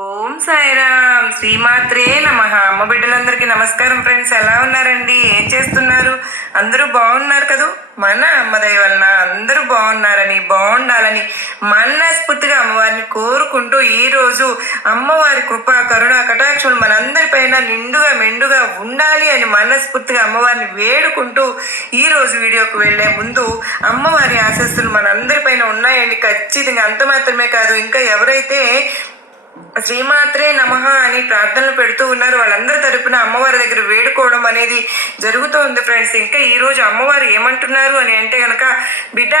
ఓం సాయిరామ్. శ్రీమాత్రే నమ. అమ్మ బిడ్డలందరికీ నమస్కారం ఫ్రెండ్స్. ఎలా ఉన్నారండి? ఏం చేస్తున్నారు? అందరూ బాగున్నారు కదూ? మన అమ్మ వలన అందరూ బాగున్నారని బాగుండాలని మనస్ఫూర్తిగా అమ్మవారిని కోరుకుంటూ ఈరోజు అమ్మవారి కృప కరుణ కటాక్షములు మనందరిపైన నిండుగా మెండుగా ఉండాలి అని మనస్ఫూర్తిగా అమ్మవారిని వేడుకుంటూ ఈరోజు వీడియోకు వీడియోకి వెళ్ళే ముందు అమ్మవారి ఆశస్సులు మనందరిపైన ఉన్నాయండి. ఖచ్చితంగా అంత మాత్రమే కాదు. ఇంకా ఎవరైతే శ్రీమాత్రే నమః అని ప్రార్థనలు పెడుతూ ఉన్నారు. వాళ్ళందరి తరపున అమ్మవారి దగ్గర వేడుకోవడం అనేది జరుగుతోంది ఫ్రెండ్స్. ఇంకా ఈరోజు అమ్మవారు ఏమంటున్నారు అని అంటే కనుక బిడ్డ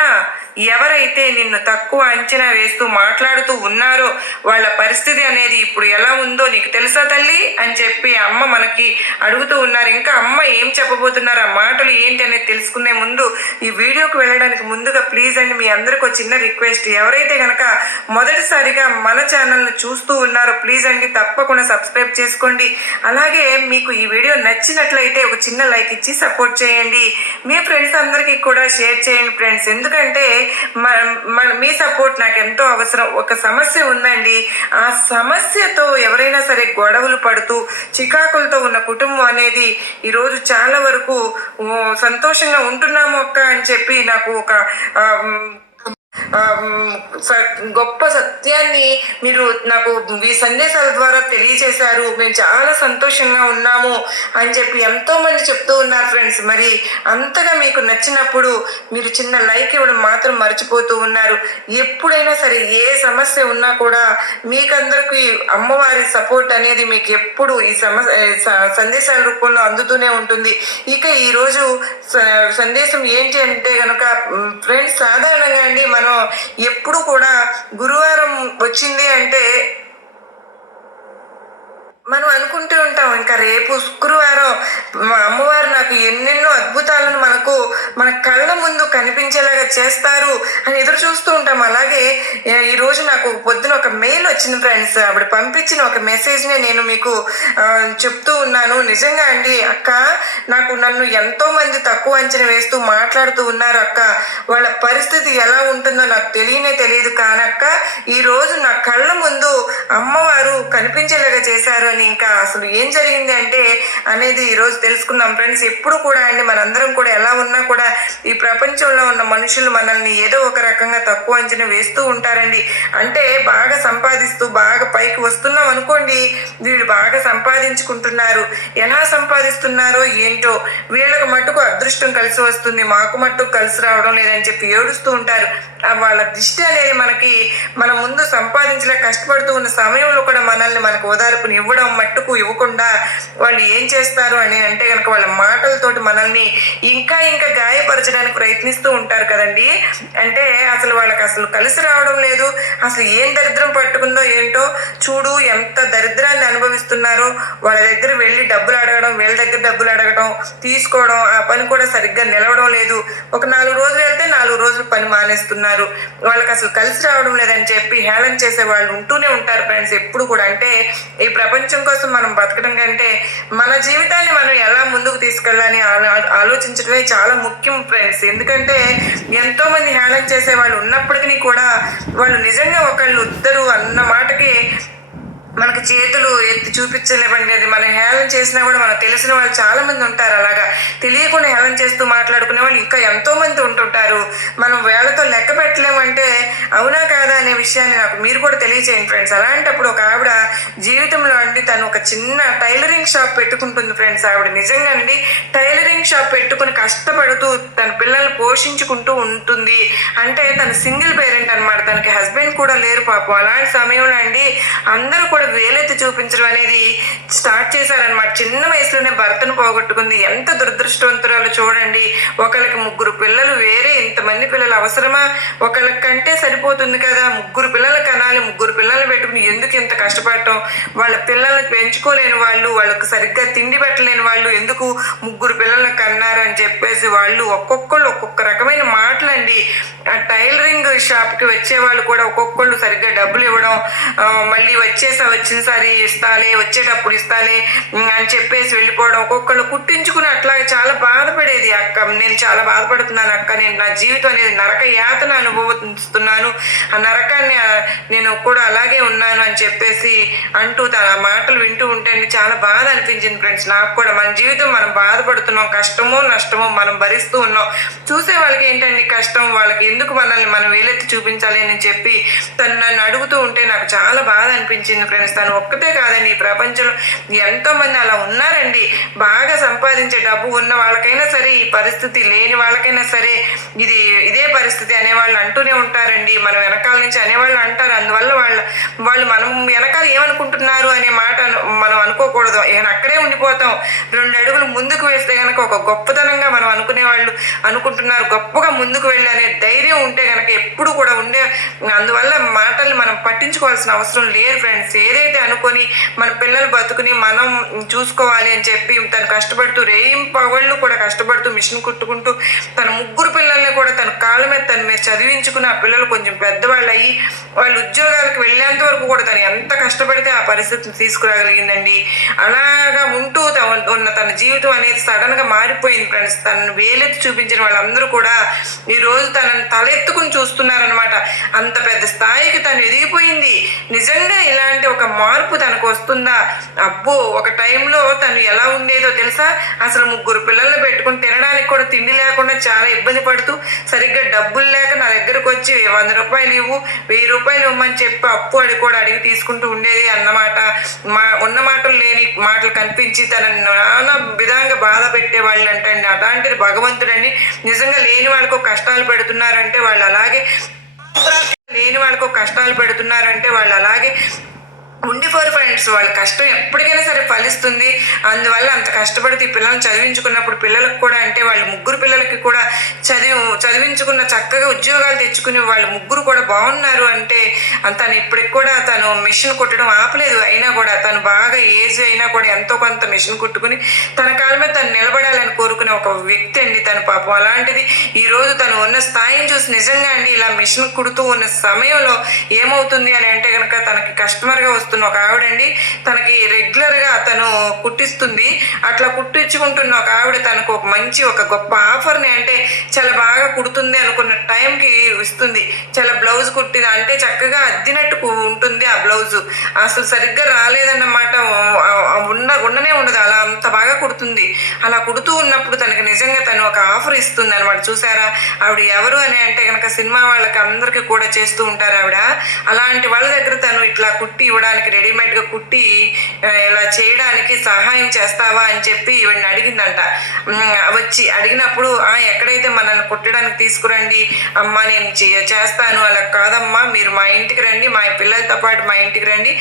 ఎవరైతే నిన్ను తక్కువ అంచనా వేస్తూ మాట్లాడుతూ ఉన్నారో వాళ్ళ పరిస్థితి అనేది ఇప్పుడు ఎలా ఉందో నీకు తెలుసా తల్లి? అని చెప్పి అమ్మ మనకి అడుగుతూ ఉన్నారు. ఇంకా అమ్మ ఏం చెప్పబోతున్నారు? ఆ మాటలు ఏంటి అనేది తెలుసుకునే ముందు ఈ వీడియోకి వెళ్ళడానికి ముందుగా ప్లీజ్ అండి మీ అందరికి ఒక చిన్న రిక్వెస్ట్. ఎవరైతే కనుక మొదటిసారిగా మన ఛానల్ను చూస్తూ ఉన్నారో. ప్లీజ్ అండి తప్పకుండా సబ్స్క్రైబ్ చేసుకోండి. అలాగే మీకు ఈ వీడియో నచ్చినట్లయితే ఒక చిన్న లైక్ ఇచ్చి సపోర్ట్ చేయండి. మీ ఫ్రెండ్స్ అందరికీ కూడా షేర్ చేయండి ఫ్రెండ్స్. ఎందుకంటే మీ సపోర్ట్ నాకు ఎంతో అవసరం. ఒక సమస్య ఉందండి. ఆ సమస్యతో ఎవరైనా సరే గొడవలు పడుతూ చికాకులతో ఉన్న కుటుంబం అనేది ఈరోజు చాలా వరకు సంతోషంగా ఉంటున్నాము అక్క అని చెప్పి నాకు ఒక గొప్ప సత్యాన్ని మీరు నాకు ఈ సందేశాల ద్వారా తెలియజేశారు మేము చాలా సంతోషంగా ఉన్నాము అని చెప్పి ఎంతో మంది చెప్తూ ఉన్నారు ఫ్రెండ్స్. మరి అంతగా మీకు నచ్చినప్పుడు మీరు చిన్న లైక్ ఇవ్వడం మాత్రం మర్చిపోతూ ఉన్నారు. ఎప్పుడైనా సరే ఏ సమస్య ఉన్నా కూడా మీకందరికి అమ్మవారి సపోర్ట్ అనేది మీకు ఎప్పుడు ఈ సమస్య సందేశాల రూపంలో అందుతూనే ఉంటుంది. ఇక ఈరోజు స- సందేశం ఏంటి అంటే కనుక ఫ్రెండ్స్ సాధారణంగా అండి మన ఎప్పుడు కూడా గురువారం వచ్చింది అంటే మనం అనుకుంటూ ఇంకా రేపు శుక్రవారం మా అమ్మవారు నాకు ఎన్నెన్నో అద్భుతాలను మనకు మన కళ్ళ ముందు కనిపించేలాగా చేస్తారు అని ఎదురు చూస్తూ ఉంటాం. అలాగే ఈరోజు ఈ రోజు నాకు పొద్దున ఒక మెయిల్ వచ్చింది ఫ్రెండ్స్. ఆవిడ పంపించిన ఒక మెసేజ్ని నేను మీకు చెప్తూ ఉన్నాను. నిజంగా అండి అక్క నాకు నన్ను ఎంతో మంది తక్కువ అంచనా వేస్తూ మాట్లాడుతూ ఉన్నారు అక్క. వాళ్ళ పరిస్థితి ఎలా ఉంటుందో నాకు తెలియనే తెలియదు కానక్క ఈ రోజు నా కళ్ళ ముందు అమ్మవారు కనిపించేలాగా చేశారు అని ఇంకా అసలు ఏం జరిగింది అంటే అనేది ఈరోజు తెలుసుకున్నాం ఫ్రెండ్స్ ఎప్పుడు కూడా అండి మనందరం కూడా ఎలా ఉన్నా కూడా ఈ ప్రపంచంలో ఉన్న మనుషులు మనల్ని ఏదో ఒక రకంగా తక్కువ అంచనా వేస్తూ ఉంటారండి. అంటే బాగా సంపాదిస్తూ బాగా పైకి వస్తున్నాం అనుకోండి వీళ్ళు బాగా సంపాదించుకుంటున్నారు. ఎలా సంపాదిస్తున్నారో ఏంటో వీళ్ళకి మట్టుకు అదృష్టం కలిసి వస్తుంది. మాకు మట్టుకు కలిసి రావడం లేదని చెప్పి ఏడుస్తూ ఉంటారు. వాళ్ళ దృష్టి అనేది మనకి మన ముందు సంపాదించలే కష్టపడుతూ ఉన్న సమయంలో కూడా మనల్ని మనకు ఓదార్పుని ఇవ్వడం మట్టుకు ఇవ్వకుండా వాళ్ళు ఏం చేస్తారు అని అంటే కనుక వాళ్ళ మాటలతోటి మనల్ని ఇంకా ఇంకా గాయపరచడానికి ప్రయత్నిస్తూ ఉంటారు కదండి. అంటే అసలు వాళ్ళకి అసలు కలిసి రావడం లేదు. అసలు ఏం దరిద్రం పట్టుకుందో ఏంటో చూడు ఎంత దరిద్రాన్ని అనుభవిస్తున్నారో. వాళ్ళ దగ్గర వెళ్ళి డబ్బులు అడగడం వీళ్ళ దగ్గర డబ్బులు అడగడం తీసుకోవడం ఆ పని కూడా సరిగ్గా నిలవడం లేదు. ఒక నాలుగు రోజులు వెళ్తే నాలుగు రోజులు పని మానేస్తున్నారు. వాళ్ళకి అసలు కలిసి రావడం లేదని చెప్పి హేళన చేసే వాళ్ళు ఉంటూనే ఉంటారు ఫ్రెండ్స్ ఎప్పుడు కూడా. అంటే ఈ ప్రపంచం కోసం మనం బతకడం కంటే మన జీవితాన్ని మనం ఎలా ముందుకు తీసుకెళ్ళాలని ఆలోచించడమే చాలా ముఖ్యం ఫ్రెండ్స్. ఎందుకంటే ఎంతో మంది హేళన చేసే వాళ్ళు ఉన్నప్పటికీ కూడా వాళ్ళు నిజంగా ఒకళ్ళు ఇద్దరు అన్న మాటకి మనకి చేతులు ఎత్తి చూపించలేమండి. అది మనం హేళన చేసినా కూడా మనకు తెలిసిన వాళ్ళు చాలా మంది ఉంటారు అలాగా. తెలియకుండా హేళన చేస్తూ మాట్లాడుకునే వాళ్ళు ఇంకా ఎంతో మంది ఉంటుంటారు. మనం వేళతో లెక్క పెట్టలేమంటే అవునా కాదా అనే విషయాన్ని నాకు మీరు కూడా తెలియచేయండి ఫ్రెండ్స్. అలాంటప్పుడు ఒక ఆవిడ జీవితంలో అండి తను ఒక చిన్న టైలరింగ్ షాప్ పెట్టుకుంటుంది ఫ్రెండ్స్ ఆవిడ. నిజంగా అండి టైలరింగ్ షాప్ పెట్టుకుని కష్టపడుతూ తన పిల్లల్ని పోషించుకుంటూ ఉంటుంది. అంటే తను సింగిల్ పేరెంట్ అనమాట తనకి హస్బెండ్ కూడా లేరు పాపం. అలాంటి సమయంలో అండి అందరూ కూడా వేలెత్తి చూపించడం అనేది స్టార్ట్ చేశారనమాట చిన్న వయసులోనే భర్తను పోగొట్టుకుంది. ఎంత దురదృష్టవంతురాలు చూడండి. ఒకరికి ముగ్గురు పిల్లలు వేరే. ఇంతమంది పిల్లలు అవసరమా? ఒకరి కంటే సరిపోతుంది కదా. ముగ్గురు పిల్లలు కనాలి ముగ్గురు పిల్లలు పెట్టుకుని ఎందుకు ఇంత కష్టపడటం? వాళ్ళ పిల్లల్ని పెంచుకోలేని వాళ్ళు వాళ్ళకి సరిగ్గా తిండి పెట్టలేని వాళ్ళు ఎందుకు ముగ్గురు పిల్లల్ని కన్నారని చెప్పేసి వాళ్ళు ఒక్కొక్కళ్ళు ఒక్కొక్క రకమైన మాటలండి. ఆ టైలరింగ్ షాప్కి వచ్చే వాళ్ళు కూడా ఒక్కొక్కళ్ళు సరిగ్గా డబ్బులు ఇవ్వడం మళ్ళీ వచ్చేసా వచ్చినసారి ఇస్తాలే వచ్చేటప్పుడు ఇస్తాలే అని చెప్పేసి వెళ్ళిపోవడం. ఒక్కొక్కళ్ళు కుట్టించుకుని అట్లాగే చాలా బాధపడేది అక్క. నేను చాలా బాధపడుతున్నాను అక్క. నేను నా జీవితం అనేది నరక యాతన అనుభవిస్తున్నాను. ఆ నరకాన్ని నేను కూడా అలాగే ఉన్నాను అని చెప్పేసి అంటూ తన మాటలు వింటూ ఉంటే అండి చాలా బాధ అనిపించింది ఫ్రెండ్స్. నాకు కూడా మన జీవితం మనం బాధపడుతున్నాం. కష్టమో నష్టమో మనం భరిస్తూ ఉన్నాం. చూసే వాళ్ళకి ఏంటండి కష్టం? వాళ్ళకి ఎందుకు మనల్ని మనం వేలెత్తి చూపించాలి అని చెప్పి తను నన్ను అడుగుతూ ఉంటే నాకు చాలా బాధ అనిపించింది ఫ్రెండ్స్. తను ఒక్కతే కాదండి ఈ ప్రపంచంలో ఎంతోమంది అలా ఉన్నారండి. బాగా సంపాదించే డబ్బు ఉన్న వాళ్ళకైనా సరే ఈ పరిస్థితి లేని వాళ్ళకైనా సరే ఇది ఇదే పరిస్థితి అనేవాళ్ళు అంటూనే ఉంటారండి. మన వెనకాల నుంచి అనేవాళ్ళు అంటారు. అందువల్ల వాళ్ళ వాళ్ళు మనం వెనకాల ఏమనుకుంటున్నారు అనే మాట మనం అనుకోకూడదు. ఏమైనా అక్కడే ఉండిపోతాం. రెండు అడుగులు ముందుకు వేస్తే గనక ఒక గొప్పతనంగా మనం అనుకునే వాళ్ళు అనుకుంటున్నారు. గొప్పగా ముందుకు వెళ్ళి అనే ధైర్యం ఉంటే గనక ఎప్పుడు కూడా ఉండే అందువల్ల మాటల్ని మనం పట్టించుకోవాల్సిన అవసరం లేదు ఫ్రెండ్స్. ఏదైతే అనుకొని మన పిల్లలు బతుకుని మనం చూసుకోవాలి అని చెప్పి తను కష్టపడుతూ రేయిం పగళ్ళు కూడా కష్టపడుతూ మిషన్ కుట్టుకుంటూ తన ముగ్గురు పిల్లల్ని కూడా తన కాళ్ళ మీద తన మీద చదివించుకుని ఆ పిల్లలు కొంచెం పెద్దవాళ్ళు అయ్యి వాళ్ళు ఉద్యోగాలకు వెళ్ళేంత వరకు కూడా తను ఎంత కష్టపడితే ఆ పరిస్థితిని తీసుకురాగలిగిందండి. అలాగా ఉంటూ తన- ఉన్న తన జీవితం అనేది సడన్గా మారిపోయింది ఫ్రెండ్స్. తనను వేలెత్తి చూపించిన వాళ్ళందరూ కూడా ఈ రోజు తనను తలెత్తుకుని చూస్తున్నారనమాట అంత పెద్ద స్థాయికి తను ఎదిగిపోయింది. నిజంగా ఇలాంటి ఒక మార్పు తనకు వస్తుందా? అబ్బో ఒక టైంలో తను ఎలా ఉండేదో తెలుసా? అసలు ముగ్గురు పిల్లల్ని పెట్టుకుని తినడానికి కూడా తిండి లేకుండా చాలా ఇబ్బంది పడుతూ సరిగ్గా డబ్బులు లేక నా దగ్గరకు వచ్చి వంద రూపాయలు ఇవ్వు వెయ్యి రూపాయలు ఇవ్వమని చెప్పి అప్పు అడిగి కూడా అడిగి తీసుకుంటూ ఉండేది అన్నమాట. మా ఉన్న మాటలు లేని మాటలు కనిపించి తన నానా విధంగా బాధ పెట్టేవాళ్ళు అంటండి. అలాంటిది భగవంతుడని నిజంగా లేని వాళ్ళకు కష్టాలు పెడుతున్నారంటే వాళ్ళు అలాగే లేని వాళ్ళకు కష్టాలు పెడుతున్నారంటే వాళ్ళు అలాగే ఉండిపోరు ఫ్రెండ్స్ వాళ్ళ కష్టం ఎప్పటికైనా సరే ఫలిస్తుంది. అందువల్ల అంత కష్టపడితే ఈ పిల్లల్ని చదివించుకున్నప్పుడు పిల్లలకు కూడా అంటే వాళ్ళ ముగ్గురు పిల్లలకి కూడా చదివి చదివించుకున్న చక్కగా ఉద్యోగాలు తెచ్చుకుని వాళ్ళు ముగ్గురు కూడా బాగున్నారు అంటే తను ఇప్పటికి కూడా తను మిషన్ కుట్టడం ఆపలేదు. అయినా కూడా తను బాగా ఏజ్ అయినా కూడా ఎంతో కొంత మిషన్ కుట్టుకుని తన కాళ్ళ మీద తను నిలబడాలని కోరుకునే ఒక వ్యక్తి అండి తన పాపం. అలాంటిది ఈ రోజు తను ఉన్న స్థాయిని చూసి నిజంగా అండి ఇలా మిషన్ కుడుతూ ఉన్న సమయంలో ఏమవుతుంది అని అంటే కనుక తనకి కస్టమర్గా వస్తున్న ఒక ఆవిడండి తనకి రెగ్యులర్గా తను కుట్టిస్తుంది. అట్లా కుట్టించుకుంటున్న ఒక ఆవిడ తనకు ఒక మంచి ఒక గొప్ప ఆఫర్ని అంటే చాలా బాగా కుడుతుంది అనుకున్న టైంకి ఇస్తుంది. చాలా బ్లౌజ్ కుట్టిన అంటే చక్కగా అద్దినట్టు ఉంటుంది ఆ బ్లౌజ్ అసలు సరిగ్గా రాలేదన్నమాట. ఉన్న ఉండనే ఉండదు. అలా అంత బాగా కుడుతుంది. అలా కుడుతూ ఉన్నప్పుడు తనకి నిజంగా తను ఒక ఆఫర్ ఇస్తుంది అనమాట చూసారా? ఆవిడ ఎవరు అని అంటే కనుక సినిమా వాళ్ళకి అందరికీ కూడా చేస్తూ ఉంటారు ఆవిడ. అలాంటి వాళ్ళ దగ్గర తను ఇట్లా కుట్టి ఇవ్వడానికి నాకు రెడీమేడ్గా కుట్టి ఇలా చేయడానికి సహాయం చేస్తావా అని చెప్పి ఈవిడ్ని అడిగిందంట. వచ్చి అడిగినప్పుడు ఆ ఎక్కడైతే మనల్ని కుట్టడానికి తీసుకురండి అమ్మా నేను చే- చేస్తాను అలా కాదమ్మా మీరు మా ఇంటికి రండి మా పిల్లలతో పాటు మా ఇంటికి రండి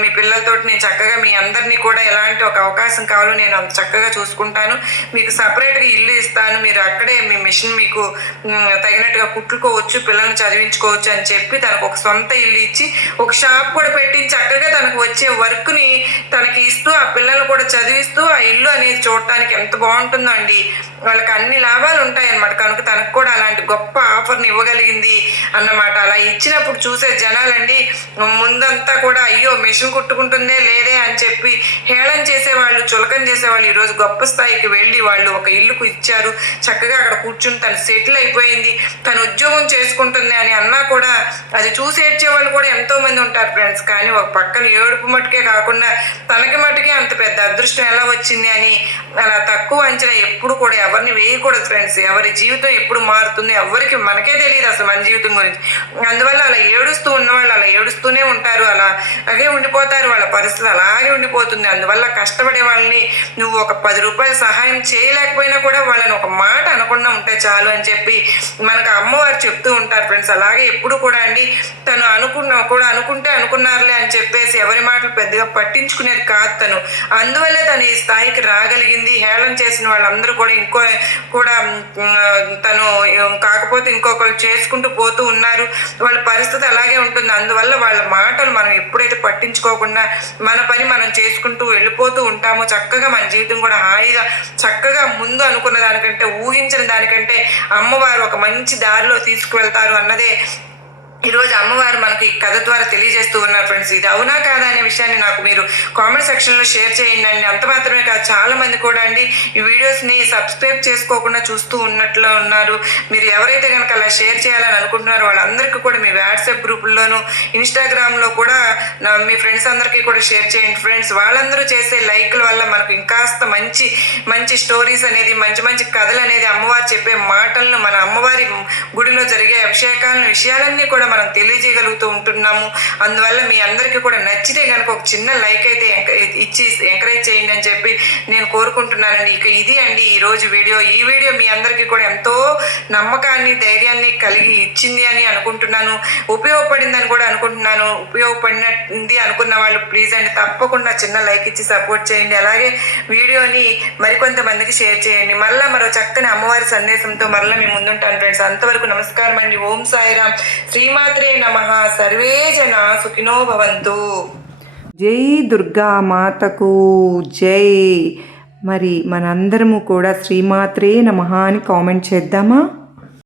మీ పిల్లలతో నేను చక్కగా మీ అందరినీ కూడా ఎలాంటి ఒక అవకాశం కావాలో నేను అంత చక్కగా చూసుకుంటాను. మీకు సపరేట్గా ఇల్లు ఇస్తాను మీరు అక్కడే మీ మిషన్ మీకు తగినట్టుగా కుట్టుకోవచ్చు పిల్లల్ని చదివించుకోవచ్చు అని చెప్పి తనకు ఒక సొంత ఇల్లు ఇచ్చి ఒక షాప్ కూడా పెట్టించి చక్కగా తనకు వచ్చే వర్క్ని తనకి ఇస్తూ ఆ పిల్లలు కూడా చదివిస్తూ ఆ ఇల్లు అనేది చూడటానికి ఎంత బాగుంటుందండి. వాళ్ళకి అన్ని లాభాలు ఉంటాయి అన్నమాట కనుక తనకు కూడా అలాంటి గొప్ప ఆఫర్ని ఇవ్వగలిగింది అన్నమాట. అలా ఇచ్చినప్పుడు చూసే జనాలండి ముందంతా కూడా అయ్యో మిషన్ కుట్టుకుంటుందే లేదే అని చెప్పి హేళన చేసి చులకన చేసేవాళ్ళు. ఈరోజు గొప్ప స్థాయికి వెళ్ళి వాళ్ళు ఒక ఇల్లుకు ఇచ్చారు. చక్కగా అక్కడ కూర్చుని తను సెటిల్ అయిపోయింది. తను ఉద్యోగం చేసుకుంటుంది అని అన్నా కూడా అది చూసి ఏడ్చే వాళ్ళు కూడా ఎంతో మంది ఉంటారు ఫ్రెండ్స్. కానీ ఒక పక్కన ఏడుపు మటుకే కాకుండా తనకి మటుకే అంత పెద్ద అదృష్టం ఎలా వచ్చింది అని అలా తక్కువ అంచనా ఎప్పుడు కూడా ఎవరిని వేయకూడదు ఫ్రెండ్స్. ఎవరి జీవితం ఎప్పుడు మారుతుంది ఎవరికి మనకే తెలియదు అసలు మన జీవితం గురించి. అందువల్ల అలా ఏడుస్తూ ఉన్నవాళ్ళు అలా ఏడుస్తూనే ఉంటారు. అలా అలాగే ఉండిపోతారు. వాళ్ళ పరిస్థితి అలాగే ఉండిపోతుంది. అందువల్ల కష్టపడే వాళ్ళని నువ్వు ఒక పది రూపాయలు సహాయం చేయలేకపోయినా కూడా వాళ్ళని ఒక మాట అనకుండా ఉంటే చాలు అని చెప్పి మనకు అమ్మవారు చెప్తూ ఉంటారు ఫ్రెండ్స్. అలాగే ఎప్పుడు కూడా అండి తను అనుకున్న కూడా అనుకుంటే అనుకున్నారులే అని చెప్పేసి ఎవరి మాటలు పెద్దగా పట్టించుకునేది కాదు తను. అందువల్లే తను ఈ స్థాయికి రాగలిగింది. హేళన చేసిన వాళ్ళందరూ కూడా ఇంకో కూడా తను కాకపోతే ఇంకొకరు చేసుకుంటూ పోతూ ఉన్నారు. వాళ్ళ పరిస్థితి అలాగే ఉంటుంది. అందువల్ల వాళ్ళ మాటలు మనం ఎప్పుడైతే పట్టించుకోకుండా మన పని మనం చేసుకుంటూ వెళ్ళిపోతూ ఉంటామో చక్కగా మన జీవితం కూడా హాయిగా చక్కగా ముందు అనుకున్న దానికంటే ఊహించిన దానికంటే అమ్మవారు ఒక మంచి దారిలో తీసుకువెళ్తారు అన్నదే ఈరోజు అమ్మవారు మనకి ఈ కథ ద్వారా తెలియజేస్తూ ఉన్నారు ఫ్రెండ్స్ ఇది అవునా కాదా అనే విషయాన్ని నాకు మీరు కామెంట్ సెక్షన్లో షేర్ చేయండి అండి. అంత మాత్రమే కాదు చాలా మంది కూడా అండి ఈ వీడియోస్ని సబ్స్క్రైబ్ చేసుకోకుండా చూస్తూ ఉన్నట్లు ఉన్నారు. మీరు ఎవరైతే కనుక అలా షేర్ చేయాలని అనుకుంటున్నారో వాళ్ళందరికీ కూడా మీ వాట్సాప్ గ్రూపుల్లోనూ ఇన్స్టాగ్రామ్లో కూడా మీ ఫ్రెండ్స్ అందరికీ కూడా షేర్ చేయండి ఫ్రెండ్స్ వాళ్ళందరూ చేసే లైక్ల వల్ల మనకు ఇంకాస్త మంచి మంచి స్టోరీస్ అనేది మంచి మంచి కథలు అనేది అమ్మవారు చెప్పే మాటలను మన అమ్మవారి గుడిలో జరిగే అభిషేకాలను విషయాలన్నీ కూడా మనం తెలియజేయగలుగుతూ ఉంటున్నాము. అందువల్ల మీ అందరికీ కూడా నచ్చితే కనుక ఒక చిన్న లైక్ అయితే ఇచ్చి ఎంకరేజ్ చేయండి అని చెప్పి నేను కోరుకుంటున్నానండి. ఇక ఇది అండి ఈ రోజు వీడియో. ఈ వీడియో మీ అందరికీ కూడా ఎంతో నమ్మకాన్ని ధైర్యాన్ని కలిగి ఇచ్చింది అని అనుకుంటున్నాను. ఉపయోగపడిందని కూడా అనుకుంటున్నాను. ఉపయోగపడినది అనుకున్న వాళ్ళు ప్లీజ్ అండి తప్పకుండా చిన్న లైక్ ఇచ్చి సపోర్ట్ చేయండి. అలాగే వీడియోని మరికొంతమందికి షేర్ చేయండి. మళ్ళీ మరో చక్కని అమ్మవారి సందేశంతో మరలా మీ ముందుంటాను ఫ్రెండ్స్. అంతవరకు నమస్కారం అండి ఓం సాయిరామ్. శ్రీమాత్రే నమ. సర్వే జన సుఖినో భవంతు. జై దుర్గా మాతకు. జై. మరి మనందరము కూడా శ్రీమాత్రే నమ అని కామెంట్ చేద్దామా?